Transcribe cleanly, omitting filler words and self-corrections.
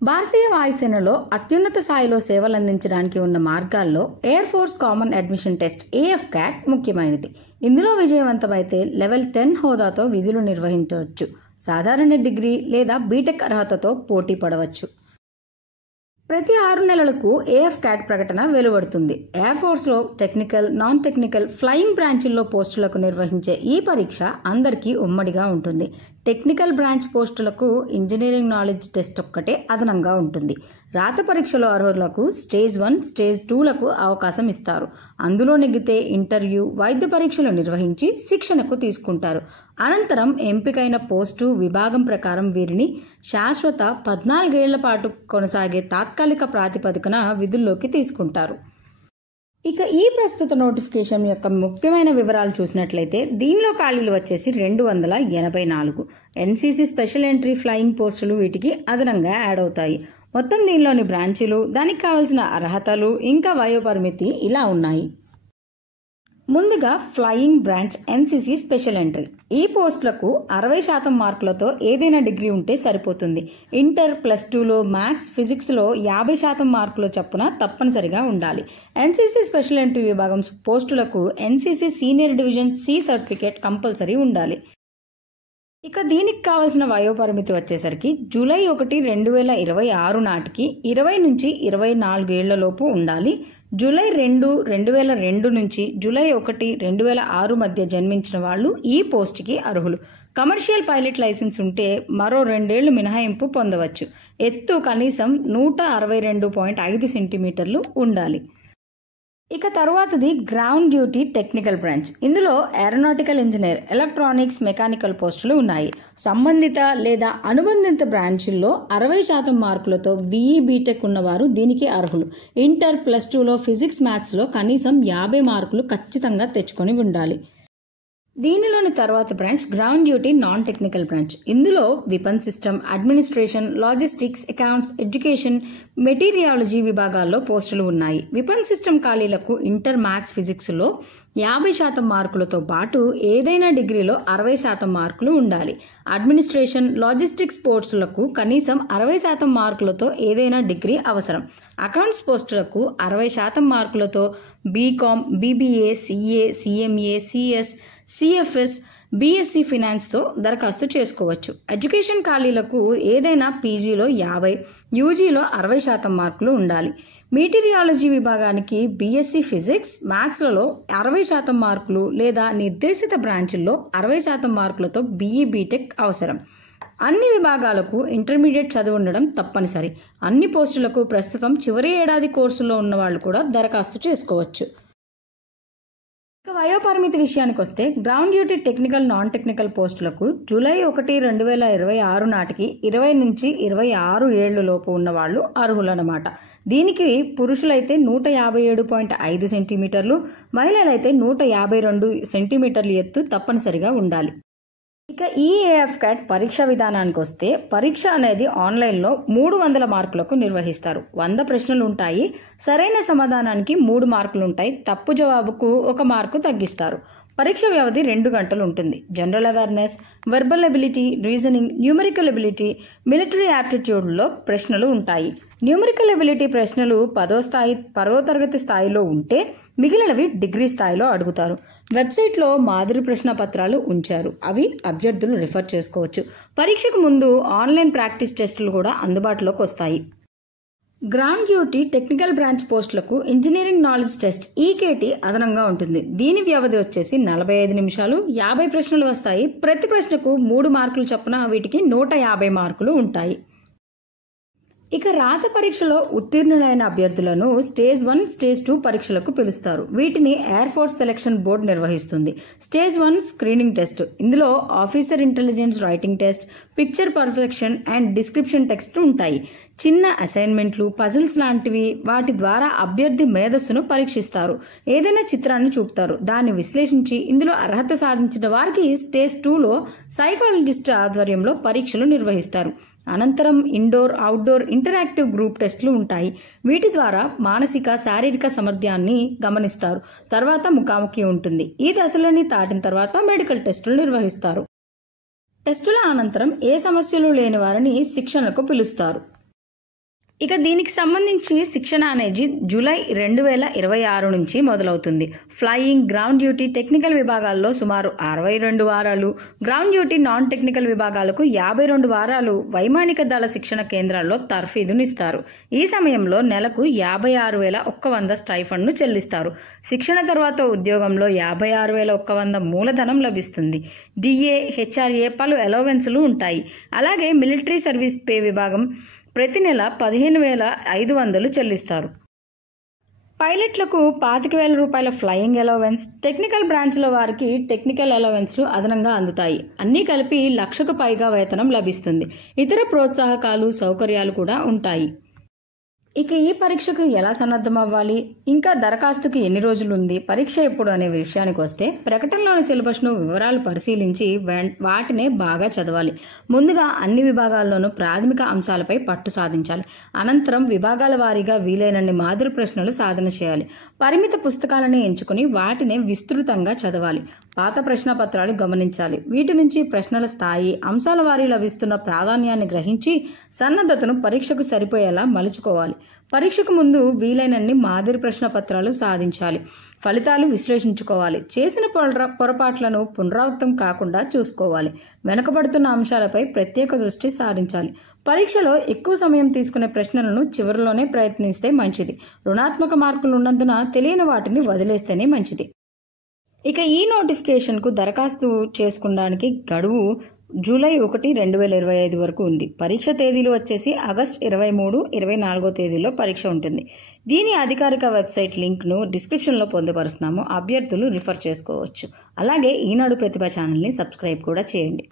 భారతీయ వాయుసేనలో అత్యున్నత స్థాయిలో సేవలందించడానికి ఉన్న మార్గాల్లో air force common admission test AFCAT ముఖ్యమైనది. ఇందులో విజయవంతమైతే లెవెల్ 10 హోదాతో విధులు నిర్వహించవచ్చు. సాధారణ డిగ్రీ లేదా బీటెక్ అర్హతతో పోటీ పడవచ్చు. ప్రతి 6 నెలలకు AFCAT ప్రకటన వెలువడుతుంది. ఎయిర్ ఫోర్స్లో టెక్నికల్, నాన్ టెక్నికల్, ఫ్లయింగ్ బ్రాంచ్ల్లో పోస్టులకు నిర్వహించే ఈ పరీక్ష అందరికీ ఉమ్మడిగా ఉంటుంది. టెక్నికల్ బ్రాంచ్ పోస్టులకు ఇంజనీరింగ్ నాలెడ్జ్ టెస్ట్ ఒక్కటే అదనంగా ఉంటుంది. రాత పరీక్షలో అర్హులకు స్టేజ్ 1, స్టేజ్ 2లకు అవకాశం ఇస్తారు. అందులో నెగ్గితే ఇంటర్వ్యూ, వైద్య పరీక్షలు నిర్వహించి శిక్షణకు తీసుకుంటారు. అనంతరం ఎంపికైన పోస్టు, విభాగం ప్రకారం వీరిని శాశ్వత 14 ఏళ్ల పాటు కొనసాగే తాత్కాలిక ప్రాతిపదికన విధుల్లోకి తీసుకుంటారు. ఇక ఈ ప్రస్తుత నోటిఫికేషన్ యొక్క ముఖ్యమైన వివరాలు చూసినట్లయితే దీనిలో ఖాళీలు వచ్చేసి 284. NCC స్పెషల్ ఎంట్రీ ఫ్లయింగ్ పోస్టులు వీటికి అదనంగా యాడ్ అవుతాయి. మొత్తం దీనిలోని బ్రాంచీలు, దానికి కావాల్సిన అర్హతలు, ఇంకా వయోపరిమితి ఇలా ఉన్నాయి. ముందుగా flying branch NCC special entry. ఈ పోస్టులకు 60% మార్కులతో ఏదైనా డిగ్రీ ఉంటే సరిపోతుంది. ఇంటర్, +2లో మ్యాథ్స్, ఫిజిక్స్లో 50% మార్కుల చొప్పున తప్పనిసరిగా ఉండాలి. NCC స్పెషల్ ఎంట్రీ విభాగం పోస్టులకు NCC senior division C certificate compulsory ఉండాలి. ఇక దీనికి కావాల్సిన వయోపరిమితి వచ్చేసరికి జూలై 1, 2026 నాటికి 20 నుంచి 24 ఏళ్లలోపు ఉండాలి. జూలై 2, 2002 నుంచి జూలై 1, 2006 మధ్య జన్మించిన వాళ్ళు ఈ పోస్టుకి అర్హులు. కమర్షియల్ పైలట్ లైసెన్స్ ఉంటే మరో 2 ఏళ్లు మినహాయింపు పొందవచ్చు. ఎత్తు కనీసం 162.5 సెంటీమీటర్లు ఉండాలి. ఇక తరువాతది గ్రౌండ్ డ్యూటీ టెక్నికల్ బ్రాంచ్. ఇందులో ఏరోనాటికల్ ఇంజనీర్, ఎలక్ట్రానిక్స్, మెకానికల్ పోస్టులు ఉన్నాయి. సంబంధిత లేదా అనుబంధిత బ్రాంచీల్లో 60% మార్కులతో BE బీటెక్ ఉన్నవారు దీనికి అర్హులు. ఇంటర్, +2లో ఫిజిక్స్, మ్యాథ్స్లో కనీసం 50 మార్కులు ఖచ్చితంగా తెచ్చుకొని ఉండాలి. దీనిలోని తర్వాత branch ground duty non technical branch. ఇందులో weapon system, administration, logistics, accounts, education, meteorology విభాగాల్లో పోస్టులు ఉన్నాయి. వెపన్ సిస్టమ్ ఖాళీలకు ఇంటర్, మ్యాథ్స్, ఫిజిక్స్లో 50% మార్కులతో పాటు ఏదైనా డిగ్రీలో 60% మార్కులు ఉండాలి. అడ్మినిస్ట్రేషన్, లాజిస్టిక్స్ పోస్టులకు కనీసం 60% మార్కులతో ఏదైనా డిగ్రీ అవసరం. అకౌంట్స్ పోస్టులకు 60% మార్కులతో BCom, BBA, CA, CMA, CS, CFS, BSc ఫినాన్స్తో దరఖాస్తు చేసుకోవచ్చు. ఎడ్యుకేషన్ ఖాళీలకు ఏదైనా PGలో 50, UGలో 60% మార్కులు ఉండాలి. మెటీరియాలజీ విభాగానికి BSc ఫిజిక్స్, మ్యాథ్స్లలో 60% మార్కులు లేదా నిర్దేశిత బ్రాంచ్ల్లో 60% మార్కులతో BE బీటెక్ అవసరం. అన్ని విభాగాలకు ఇంటర్మీడియట్ చదువు ఉండడం తప్పనిసరి. అన్ని పోస్టులకు ప్రస్తుతం చివరి ఏడాది కోర్సులో ఉన్న వాళ్ళు కూడా దరఖాస్తు చేసుకోవచ్చు. ఇక వయోపరిమితి విషయానికి వస్తే ground duty technical, non technical పోస్టులకు జూలై 1, 2026 నాటికి 20 నుంచి 26 ఏళ్లలోపు ఉన్న వాళ్ళు అర్హులన్నమాట. దీనికి పురుషులైతే 157.5 సెంటీమీటర్లు, మహిళలైతే 152 సెంటీమీటర్లు ఎత్తు తప్పనిసరిగా ఉండాలి. ఇక ఈ AFCAT పరీక్ష విధానానికి వస్తే పరీక్ష అనేది ఆన్లైన్లో 300 మార్కులకు నిర్వహిస్తారు. 100 ప్రశ్నలు ఉంటాయి. సరైన సమాధానానికి 3 మార్కులు ఉంటాయి. తప్పు జవాబుకు 1 మార్కు తగ్గిస్తారు. పరీక్ష వ్యవధి 2 గంటలు ఉంటుంది. General awareness, verbal ability, reasoning, numerical ability, military యాప్టిట్యూడ్లో ప్రశ్నలు ఉంటాయి. న్యూమరికల్ ఎబిలిటీ ప్రశ్నలు 10వ తరగతి స్థాయిలో ఉంటే మిగిలినవి డిగ్రీ స్థాయిలో అడుగుతారు. వెబ్సైట్లో మాదిరి ప్రశ్న పత్రాలు ఉంచారు. అవి అభ్యర్థులు రిఫర్ చేసుకోవచ్చు. పరీక్షకు ముందు ఆన్లైన్ ప్రాక్టీస్ టెస్టులు కూడా అందుబాటులోకి వస్తాయి. గ్రౌండ్ డ్యూటీ టెక్నికల్ బ్రాంచ్ పోస్టులకు ఇంజనీరింగ్ నాలెడ్జ్ టెస్ట్ EKT అదనంగా ఉంటుంది. దీని వ్యవధి వచ్చేసి 45 నిమిషాలు. 50 ప్రశ్నలు వస్తాయి. ప్రతి ప్రశ్నకు 3 మార్కులు చొప్పున వీటికి 150 మార్కులు ఉంటాయి. ఇక రాత పరీక్షలో ఉత్తీర్ణులైన అభ్యర్థులను స్టేజ్ 1, స్టేజ్ 2 పరీక్షలకు పిలుస్తారు. వీటిని ఎయిర్ ఫోర్స్ సెలక్షన్ బోర్డు నిర్వహిస్తుంది. Stage 1 screening test. ఇందులో officer intelligence writing test, picture perfection and description text ఉంటాయి. చిన్న అసైన్మెంట్లు, పజిల్స్ లాంటివి. వాటి ద్వారా అభ్యర్థి మేధస్సును పరీక్షిస్తారు. ఏదైనా చిత్రాన్ని చూపుతారు. దాన్ని విశ్లేషించి ఇందులో అర్హత సాధించిన వారికి స్టేజ్ 2లో సైకాలజిస్ట్ ఆధ్వర్యంలో పరీక్షలు నిర్వహిస్తారు. అనంతరం ఇండోర్, అవుట్డోర్ ఇంటరాక్టివ్ గ్రూప్ టెస్టులు ఉంటాయి. వీటి ద్వారా మానసిక, శారీరక సామర్థ్యాన్ని గమనిస్తారు. తర్వాత ముఖాముఖి ఉంటుంది. ఈ దశలని దాటిన తర్వాత మెడికల్ టెస్టులు నిర్వహిస్తారు. టెస్టుల అనంతరం ఏ సమస్యలు లేని వారిని శిక్షణకు పిలుస్తారు. ఇక దీనికి సంబంధించి శిక్షణ అనేది జూలై 2026 నుంచి మొదలవుతుంది. ఫ్లయింగ్, గ్రౌండ్ డ్యూటీ, టెక్నికల్ విభాగాల్లో సుమారు 62 వారాలు, గ్రౌండ్ డ్యూటీ నాన్ టెక్నికల్ విభాగాలకు 52 వారాలు వైమానిక దళ శిక్షణ కేంద్రాల్లో తర్ఫీదునిస్తారు. ఈ సమయంలో నెలకు 56,100 స్టైఫండ్ను చెల్లిస్తారు. శిక్షణ తర్వాత ఉద్యోగంలో 56,100 మూలధనం లభిస్తుంది. డిఏ, హెచ్ఆర్ఏ, పలు అలవెన్సులు ఉంటాయి. అలాగే మిలిటరీ సర్వీస్ పే విభాగం ప్రతి నెల 15,500 చెల్లిస్తారు. పైలట్లకు 25,000 రూపాయల ఫ్లయింగ్ అలవెన్స్, టెక్నికల్ బ్రాంచ్ల వారికి టెక్నికల్ అలవెన్స్లు అదనంగా అందుతాయి. అన్నీ కలిపి 1,00,000కు పైగా వేతనం లభిస్తుంది. ఇతర ప్రోత్సాహకాలు, సౌకర్యాలు కూడా ఉంటాయి. ఇక ఈ పరీక్షకు ఎలా సన్నద్ధం అవ్వాలి, ఇంకా దరఖాస్తుకు ఎన్ని రోజులు ఉంది, పరీక్ష ఎప్పుడు అనే విషయానికి వస్తే ప్రకటనలోని సిలబస్ను వివరాలు పరిశీలించి వాటినే బాగా చదవాలి. ముందుగా అన్ని విభాగాల్లోనూ ప్రాథమిక అంశాలపై పట్టు సాధించాలి. అనంతరం విభాగాల వారీగా వీలైనన్ని మాదిరి ప్రశ్నలు సాధన చేయాలి. పరిమిత పుస్తకాలను ఎంచుకుని వాటినే విస్తృతంగా చదవాలి. పాత ప్రశ్నపత్రాలు గమనించాలి. వీటి నుంచి ప్రశ్నల స్థాయి, అంశాల వారీ లభిస్తున్న ప్రాధాన్యాన్ని గ్రహించి సన్నద్ధతను పరీక్షకు సరిపోయేలా మలుచుకోవాలి. పరీక్షకు ముందు వీలైనన్ని మాదిరి ప్రశ్నపత్రాలు సాధించాలి. ఫలితాలు విశ్లేషించుకోవాలి. చేసిన పొరపాట్లను పునరావృతం కాకుండా చూసుకోవాలి. వెనుకబడుతున్న అంశాలపై ప్రత్యేక దృష్టి సారించాలి. పరీక్షలో ఎక్కువ సమయం తీసుకునే ప్రశ్నలను చివరిలోనే ప్రయత్నిస్తే మంచిది. రుణాత్మక మార్కులు ఉన్నందున తెలియని వాటిని వదిలేస్తేనే మంచిది. ఇక ఈ నోటిఫికేషన్కు దరఖాస్తు చేసుకోవడానికి గడువు జూలై 1, 2025 వరకు ఉంది. పరీక్ష తేదీలు వచ్చేసి ఆగస్టు 23, 24 తేదీలో పరీక్ష ఉంటుంది. దీని అధికారిక వెబ్సైట్ లింక్ను డిస్క్రిప్షన్లో పొందుపరుస్తున్నాము. అభ్యర్థులు రిఫర్ చేసుకోవచ్చు. అలాగే ఈనాడు ప్రతిభ ఛానల్ని సబ్స్క్రైబ్ కూడా చేయండి.